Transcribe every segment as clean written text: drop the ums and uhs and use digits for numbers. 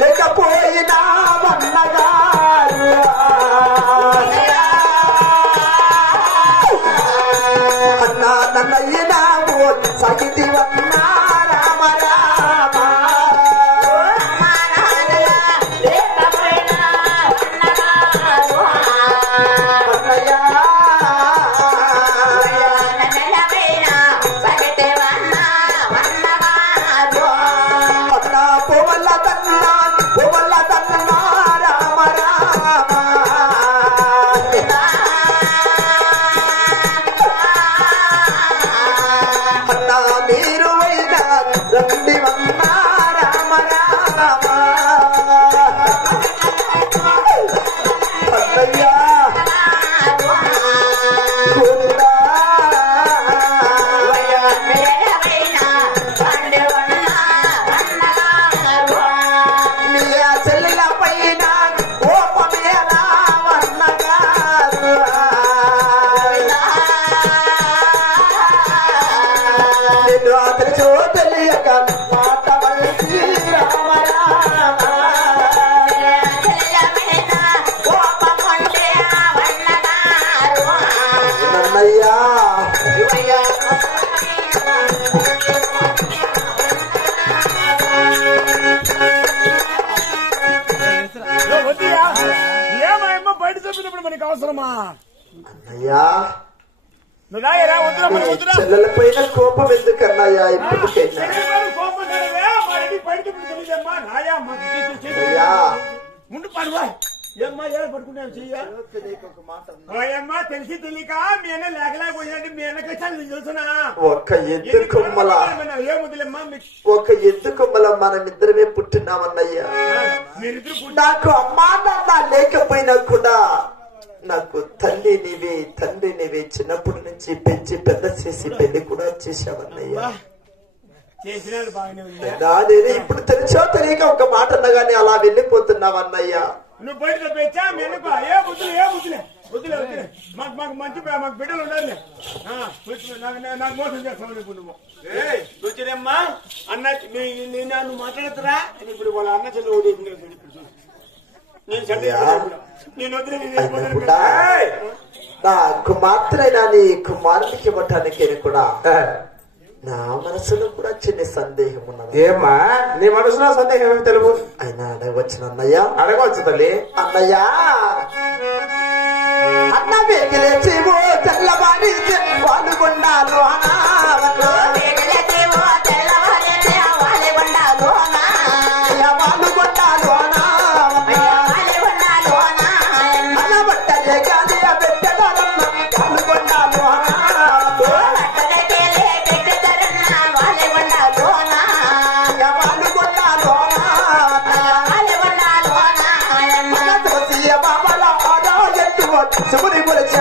లేకపోయినా అన్నా నన్నయ్యనా సాగితివన్నా రామ రామ చెల్లెలపైన కోపం ఎందుకన్నాయా ఇప్పటికైనా తెలిసి తెలియక మేనే లేకలేకపోయినట్టు మేనకచ్చాను చూస్తున్నా ఒక ఎద్దు కొమ్మల మనమిద్దరమే పుట్టినామన్నయ్యా. నాకు అమ్మా నాన్న లేకపోయినా కూడా నాకు తల్లి నీవే తండ్రి నీవే. చిన్నప్పటి నుంచి పెంచి పెద్ద చేసి పెళ్లి కూడా చేశావన్నయ్యా. ఇప్పుడు తెలిసో తెలియక ఒక మాట అన్నగానే అలా వెళ్ళిపోతున్నావన్నయ్యా. నువ్వు బయట పెంచా ఏ బుద్ధులే మాకు మంచి మాకు బిడ్డలు ఉండాలి. నాకు మోసం చేస్తావు నువ్వు చూచినమ్మా అన్న నువ్వు మాట్లాడుతురా ఇప్పుడు వాళ్ళ అన్న చెల్లి నా కుమార్తెనైనా నీ కుమారునికి ఇవ్వటానికి కూడా నా మనసులో కూడా చిన్న సందేహం ఉన్నది. ఏమ్మా నీ మనసులో సందేహం ఏమి తెలుగు? అయినా అడగవచ్చును అన్నయ్య. అడగవచ్చు తల్లి. అన్నయ్య అన్న వేగిలేచేమో తెల్లవారి పాల్గొండాలు శివుని గురించి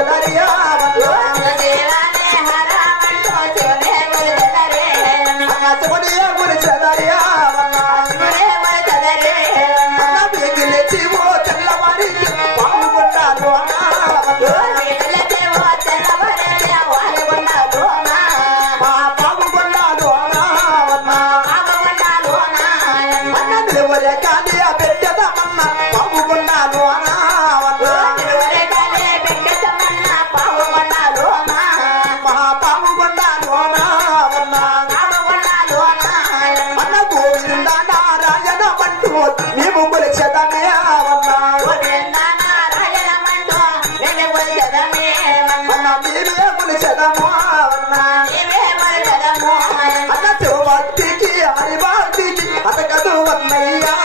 హరిబాటికి అతకదు అన్నయ్యా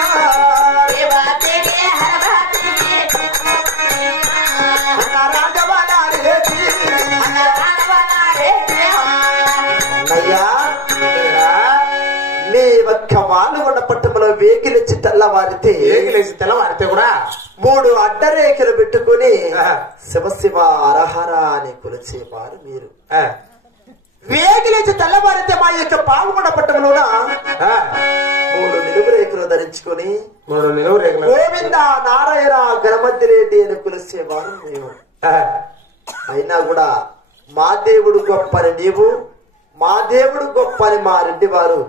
అన్నయ్యా నీ ఒక్క వాళ్ళు ఉన్న పట్టణంలో వేగిలేసి తెల్లవారితే కూడా 3 అడ్డరేఖలు పెట్టుకుని శివశివ అరహర అని కొలిచేవారు మీరు. వేగిలేసి తెల్లవారితే మా యొక్క పాల్గొండ పట్టణంలోన 3 నిలువురేఖలు ధరించుకుని గోవింద నారాయణ గణమధ్యరెడ్డి అని కొలిసేవారు మేము. అయినా కూడా మా దేవుడు గొప్పని నీవు, మా దేవుడు గొప్పని మా రెడ్డి వారు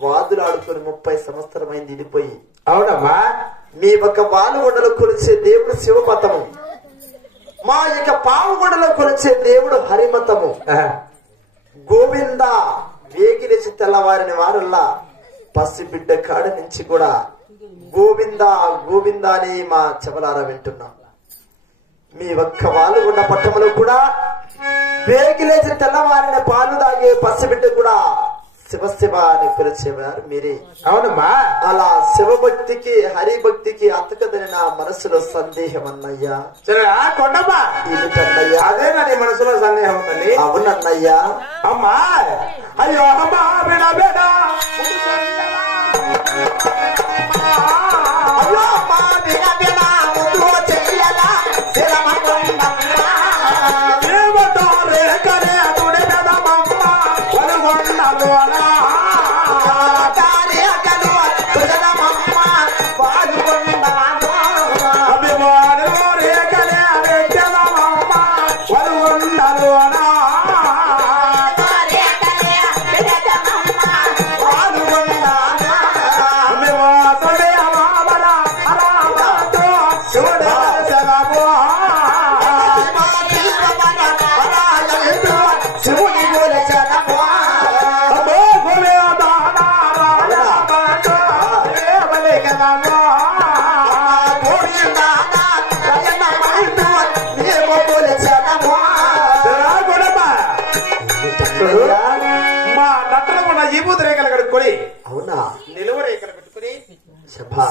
వాదులాడుకుని 30 సంవత్సరమైంది ఇడిపోయి. అవునమ్మా, మీ ఒక పాలుగొండలో కొలిచే దేవుడు శివమతము, మా యొక్క పావుగొండలో కొలిచే దేవుడు హరిమతము. గోవింద వేగిలేసి తెల్లవారిన వారల్లా పసిబిడ్డ కాడ నుంచి కూడా గోవింద గోవింద అని మా చెవలారా వింటున్నాం. మీ ఒక్క పాలుగొండ పట్టణంలో కూడా వేగిలేసి తెల్లవారిన పాలు దాగే పసిబిడ్డ కూడా శివశివ అని పిలిచేవారు మీరే. అవునమ్మా, అలా శివభక్తికి హరిభక్తికి అతకదని నా మనసులో సందేహం అన్నయ్యా. కొండమ్మా ఏమిటన్నయ్యా? అదే నా నీ మనసులో సందేహం ఉందండి. అవునన్నయ్యా. అమ్మా అయ్యో అమ్మా బిడ బిడ అయ్యో అమ్మా బిడ బిడ ముద్దు చెయ్యలా మా నట్టలో ఉన్న ఈ బూతు రేఖలు కడుక్కొని అవునా నిలువ రేఖలు పెట్టుకుని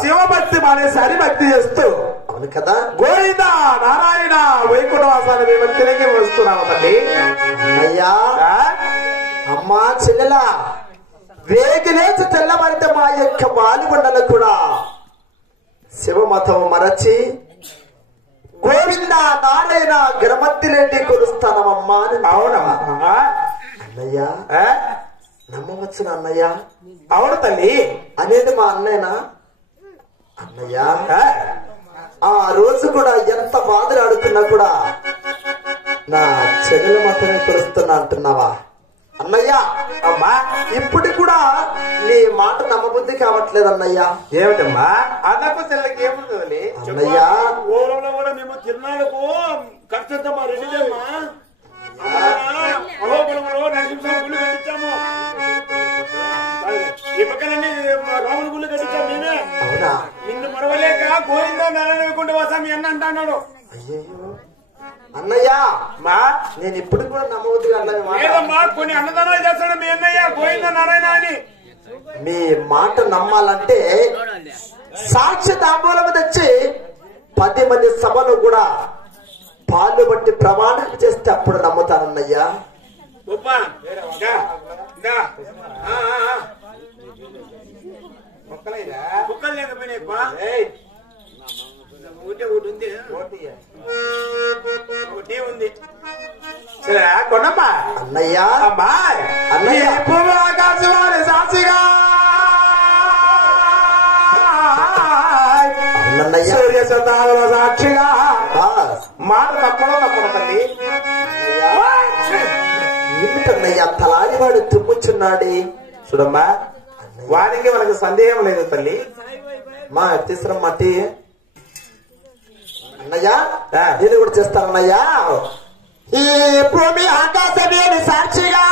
శివభక్తి మానేసి హరిభక్తి చేస్తూ అవును కదా గోవింద నారాయణ వైకుంఠవాసాన్ని మేము తిరిగి వస్తున్నాము తల్లి. అయ్యా అమ్మా చెల్లెలా వేగిలేసి తెల్లవారితే మా యొక్క బాలుగొండలు కూడా శివమతం మరచి గోవింద నారాయణ గణమధ్యరెడ్డి కొలుస్తానమ్మా. అవునమ్మా అన్నయ్యా నమ్మవచ్చున అన్నయ్య? అవును తల్లి అనేది మా అన్నయ్యనా? అన్నయ్య ఆ రోజు కూడా ఎంత బాధలు ఆడుతున్నా కూడా నా చెల్లెల మాత్రమే కొలుస్తున్నా అంటున్నావా అన్నయ్య? అమ్మా ఇప్పుడు కూడా నీ మాట నమ్మబుద్ధి కావట్లేదు అన్నయ్య. ఏమిటమ్మా అన్నప్ప చెల్లెకి ఏముంటుంది అన్నయ్యా? ఊరంలో కూడా మేము తిరునాళ్ళకు ఖర్చంతా మా రెడ్డిదేమ్మా. అహోబలంలో నరసింహ గుళ్ళు కట్టించాము, ఈ పక్కన రాముని గుళ్ళు కట్టించాము నేనే. అవునా? నిన్ను మరవలేక గోవిందా నారాయణ వైకుంఠవాస మీ అన్న అంటున్నాడు. అయ్యో అన్నయ్య మా నేను ఇప్పుడు కూడా నమ్మవద్దు లేదమ్మా, కొన్ని అన్నదానాలు చేస్తాడు మీ అన్నయ్య గోవింద నారాయణ అని. మీ మాట నమ్మాలంటే సాక్ష్య తాంబూలం తెచ్చి 10 మంది సభలో కూడా పాలు బట్టి ప్రమాణం చేస్తే అప్పుడు నమ్ముతానన్నయ్యా. కుక్కలు లేకపోయినా ఒకటి ఉంది, ఒకటి ఉంది. కొనమ్మా అన్నయ్యా అమ్మా అన్నయ్య ఆకాశవాణి సాక్షిగా అన్నయ్య సూర్య సంతాల సాక్షిగా ఆ, మాట తప్పడం తల్లి. ఏమిటన్నయ్యా తలారివాడు తుమ్ముచున్నాడే? చూడమ్మా వారికి మనకు సందేహం లేదు తల్లి. మా తీసుకురం మట్టి అన్నయ్యా నేను కూడా చేస్తానన్నయ్యా. ఈ భూమి ఆకాశమేని సాక్షిగా